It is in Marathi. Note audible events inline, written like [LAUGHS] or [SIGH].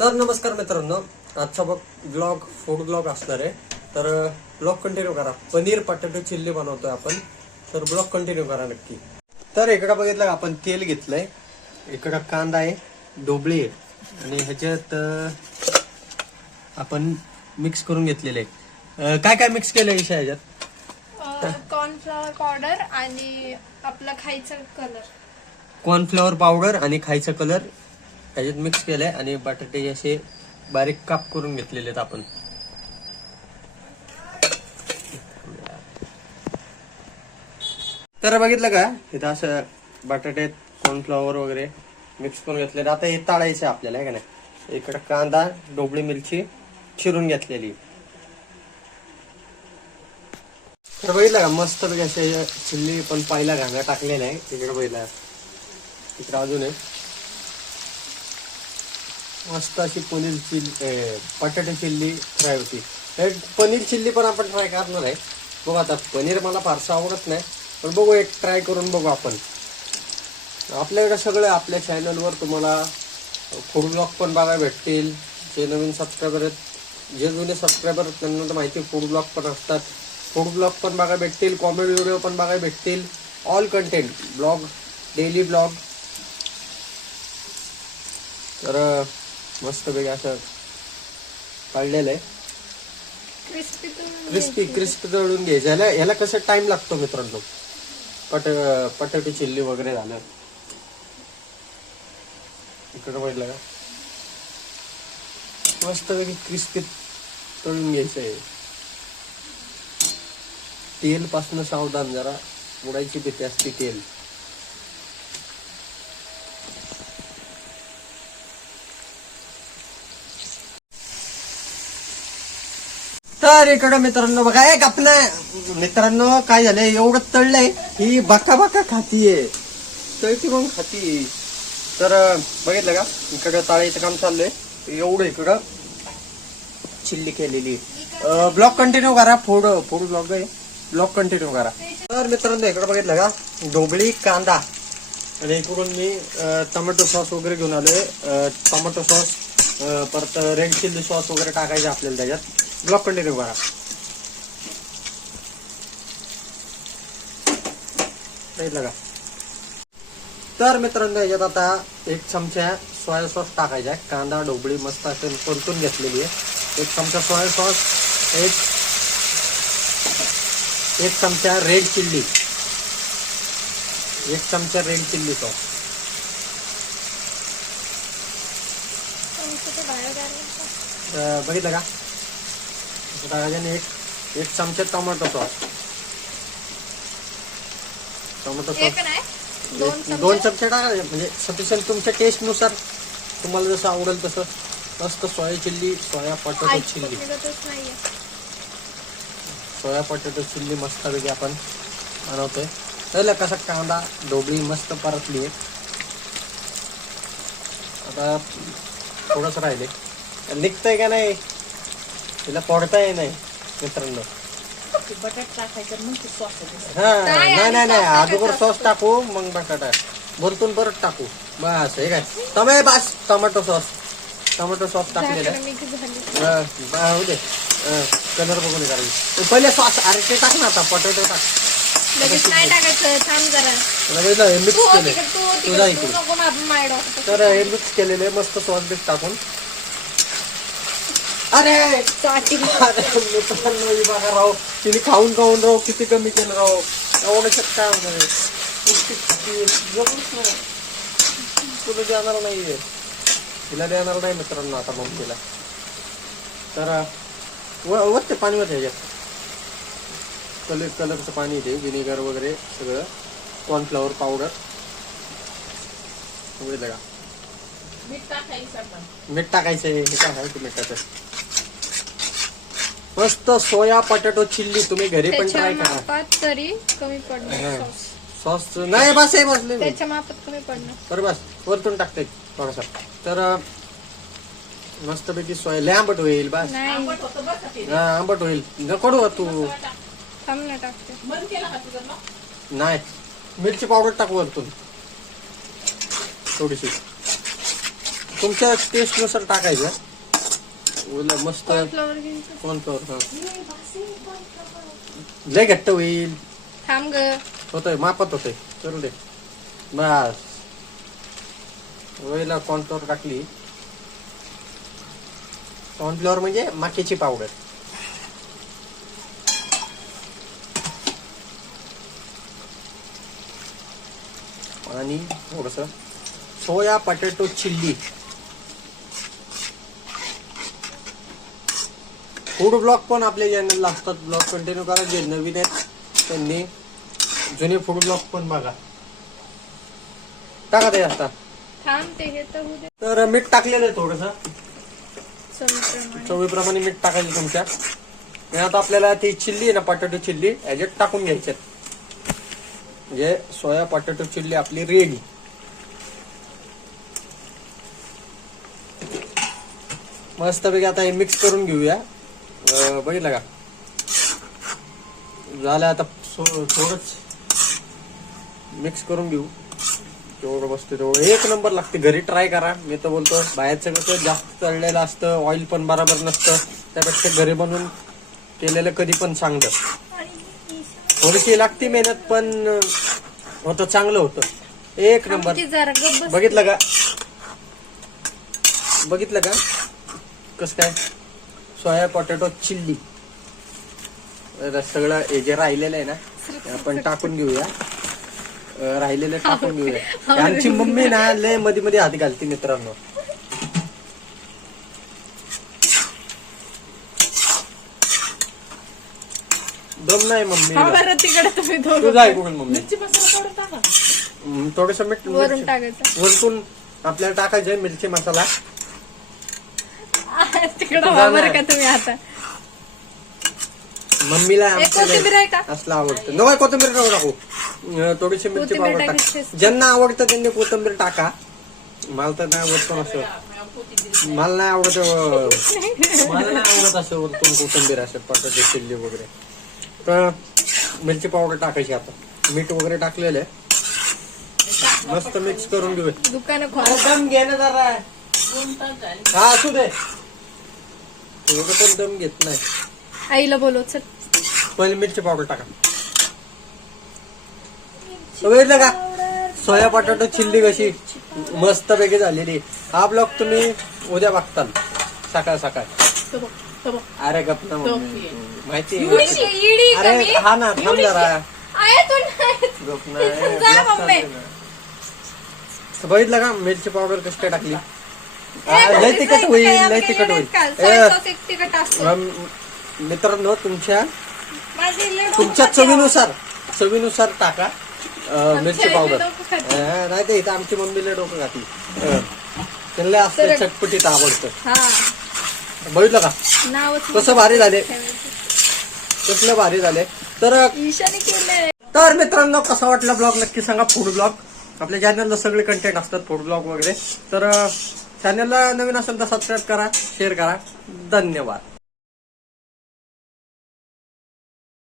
तर नमस्कार मित्रांनो आजचा बघ ब्लॉग फूड ब्लॉग असणार आहे. तर ब्लॉग कंटिन्यू करा. पनीर बटाटे चिल्ली बनवतोय आपण. तर ब्लॉग कंटिन्यू करा नक्की. तर इकडं बघितलं का आपण तेल घेतलंय. इकडं कांदा आहे डोबळी आहे. आणि ह्याच्यात आपण मिक्स करून घेतलेले आहे काय काय मिक्स केलं ईशा ह्याच्यात? कॉर्नफ्लॉवर पावडर आणि आपला खायचा कलर कॉर्नफ्लॉवर पावडर आणि खायचा कलर ह्याच्यात मिक्स केलंय आणि बटाटे असे बारीक काप करून घेतलेले आहेत आपण. तर बघितलं का इथं असं बटाटे कॉर्नफ्लॉवर वगैरे मिक्स करून घेतलेले आता हे तळायचं आपल्याला आहे का नाही? इकडं कांदा डोबळी मिरची चिरून घेतलेली. तर बघितलं का मस्त पैकी असे चिल्ली पण पहिला घांगा टाकलेला आहे. तिकडे पहिला तिकडे अजून आहे मस्त अशी पनीर चिल्ली बटाटे चिल्ली फ्राय होती. हे पनीर चिल्ली पण आपण ट्राय करणार आहे. बघू आता पनीर मला फारसं आवडत नाही पण बघू एक ट्राय करून बघू आपण. आपल्याकडे सगळं आपल्या चॅनलवर तुम्हाला फूड ब्लॉग पण बघायला भेटतील. जे नवीन सबस्क्रायबर आहेत जे जुने सबस्क्रायबर आहेत त्यांना तर माहिती फूड ब्लॉग पण असतात. फूड ब्लॉग पण बघायला भेटतील कॉमेडी व्हिडिओ पण बघायला भेटतील. All content blog daily blog तर मस्त पैकी असं काढलेलं आहे. क्रिस्पी क्रिस्पी क्रिस्पी तळून घ्यायचं. याला याला कसं टाइम लागतो मित्रांनो? पट पटाटे चिल्ली वगैरे झालं. इकडं बघितलं का? मस्त पैकी क्रिस्पी तळून घ्यायचं आहे. तेल पासून सावधान जरा. उडायची भीती असते तेल. तर इकडं मित्रांनो बघा एक आपलं मित्रांनो काय झालंय? एवढं तळलंय ही बका बका खातीये. तळती मग खाती. तर बघितलं का? इकडं ताळीचं काम चाललंय. एवढं इकडं चिल्ली केलेली. ब्लॉक कंटिन्यू करा फूड फूड ब्लॉक आहे. ब्लॉक कंटिन्यू करा. तर मित्रांनो इकडं बघितलं का? ढोबळी कांदा. आणि इकडून मी टमॅटो टोमॅटो सॉस वगैरे घेऊन आलोय. टोमॅटो सॉस परत रेड चिल्ली सॉस वगैरे टाकायचे आपल्याला त्याच्यात. ब्लॉक कंटिन्यू करा बघितलं का तर मित्रांनो याच्यात आता एक चमचा सोया सॉस टाकायचा आहे. कांदा ढोबळी मस्त असे परतून घेतलेली आहे. एक चमचा सोया सॉस एक एक चमचा रेड चिल्ली एक चमचा रेड चिल्ली सॉस बघितलं का? टाकायचं एक एक चमचा टोमॅटो सॉस टोमॅटो सॉस दोन चमचे? टाकायचे म्हणजे सफिशियंट तुमच्या टेस्टनुसार तुम्हाला जसं आवडेल तसं मस्त soya chilli soya potato chilli soya potato chilli मस्त पैकी आपण बनवतोय. त्याला कसा कांदा ढोबळी मस्त परतली. आहे आता थोडस राहिले. निघतंय का नाही? तिला पडताय नाही मित्रांनो. बटाट टाकायचं मग ते सॉस हा नाही, नाही आधी नाही अगोदर सॉस टाकू मग बटाटा. वरतून परत टाकू. बस हे काय? तमे बस टोमॅटो सॉस टोमॅटो सॉस टाकलेला आहे. मिक्स झाली. हा, बा- होऊ दे. कलर बघून करायची पहिले सॉस अरे ते टाक ना आता पोटॅटो टाक. लगेच नाही टाकायचं थांब जरा. तुला बघितलं हे मिक्स तू हो केले. तिकडे तू हो तुझा तिकडे तू इकडे. नको माझं मायडो तर हे मिक्स केलेले मस्त सॉस बीस टाकून. अरे! अरे मित्रांनो ही बघा राव तिने खाऊन खाऊन राव किती कमी केलं राव एवढ्याच्यात काय होणार आहे? तुला देणार नाहीये तिला देणार नाही मित्रांनो आता मग तिला तर व- वरते पाणी ह्याच्यात कलर कलरचं पाणी येते विनेगर वगैरे सगळं। कॉर्नफ्लॉवर पावडर बघितलं का मीठ टाकायचं आपण मीठ टाकायचं आहे हे काय आहे ते मिठाचं मस्त सोया पटॅटो चिल्ली तुम्ही घरी पण त्याच्या ट्राय करा. मापात तरी कमी हा. sauce. सॉस नाही बस आहे बसले मी त्याच्या मापात कमी पडणार. बरं बस. वरतून टाकते थोडासा. तर अं, मस्तपैकी सोया लय आंबट होईल बस. नाही. हा आंबट होईल. नको तू थांब ना टाकते? नाही. मिरची पावडर टाक वरतून. थोडीशी. तुमच्या टेस्टनुसार टाकायचं. ओलं मस्त फ्लॉवर घ्यायचं कॉर्नफ्लोअर हा लय घट्ट होईल. थांब ग. होतंय मापत होतंय. चल दे. बस. वयला कॉर्नफ्लोअर टाकली. कॉर्नफ्लोअर म्हणजे माक्याची पावडर आणि थोडस soya potato chilli food blog पण आपल्या चॅनलला असतात. ब्लॉग कंटिन्यू करा. जे नवीन आहेत त्यांनी जुने फूड ब्लॉग पण बघा. टाका ते आता. थांब ते हे तर मीठ टाकलेलं आहे थोडस. चवीप्रमाणे. चवीप्रमाणे मीठ टाकायचं तुमच्या. आणि आता आपल्याला ती चिल्ली आहे ना पटॅटो चिल्ली याच्यात टाकून घ्यायच्यात म्हणजे सोया पटॅटो चिल्ली आपली रेडी मस्तपैकी आता हे मिक्स करून घेऊया. बघितलं का? झालं आता थोडंच मिक्स करून घेऊ. तेवढं बसतं तेवढं. एक नंबर लागते. घरी ट्राय करा. मी तर बोलतो बाहेरचं कसं जास्त तळलेलं असतं ऑइल पण बरोबर नसतं. त्यापेक्षा घरी बनवून केलेलं कधी पण चांगलं. थोडीशी लागते मेहनत पण होतं चांगलं होतं. एक नंबर. बघितलं का? बघितलं का? कस काय? Soya potato chilli. तर सगळं हे जे राहिलेलं आहे ना ते आपण टाकून घेऊया. अं, राहिलेलं टाकून घेऊया. आमची मम्मी ना लयमध्ये मध्ये हात घालते मित्रांनो. दम नाही मम्मी हा बरं तिकडे तुम्ही तू दोघं जाय कुठून मम्मी. मिरची मसाला थोडं टाका. थोडस मीठ वरून मिरची- टाकायचं. वरतून आपल्याला टाकायचंय मिरची मसाला. [LAUGHS] तिकडं व्हा. बरं का तुम्ही आता? मम्मीला एक कोथिंबीर आहे का? असलं आवडतं. नको कोथिंबीर नको टाकू. अं, थोडीशी मिरची कोथिंबीर पावडर टाक. ज्यांना आवडतं त्यांनी कोथिंबीर टाका. मला तर नाही आवडत पण असं मला नाही आवडत अं, मला नाही आवडत असं वरतून कोथिंबीर असं पटाटे चिल्ली वगैरे. तर मिरची पावडर टाकायची आता. मीठ वगैरे टाकलेलं आहे. मस्त मिक्स करून घेऊया. दुकानं खोल. हा असू दे. एवढं पण दम घेत नाही. आईला बोलव चल. पहिले मिरची पावडर टाका. बघितलं का? सोया बटाटो चिल्ली कशी मस्त पैकी झालेली. हा ब्लॉग तुम्ही उद्या बघताल. सकाळ सकाळ. तो बघ तो बघ. अरे गप ना मम्मी. माहिती आहे. इडी इडी अरे हा ना थांब जरा. आहे तू नाही. [LAUGHS] जा मम्मी. बघितलं का? मिरची पावडर कशी काय टाकली? लय साईड होईल लय केलेलं होईल. मित्रांनो तुमच्या तुमच्या. चवीनुसार चवीनुसार टाका मिरची पावडर. नाही ते इथं आमची मम्मीला डोकं घातली त्यांना असं चटपटीत आवडतं. बघितलं का? कसं भारी झाले. कसलं भारी झाले. तर तर मित्रांनो कसा वाटला ब्लॉग? नक्की सांगा. फूड ब्लॉग आपल्या चॅनलला सगळे कंटेंट असतात फूड ब्लॉग वगैरे. तर चॅनलला नवीन असेल तर सबस्क्राईब करा शेअर करा. धन्यवाद.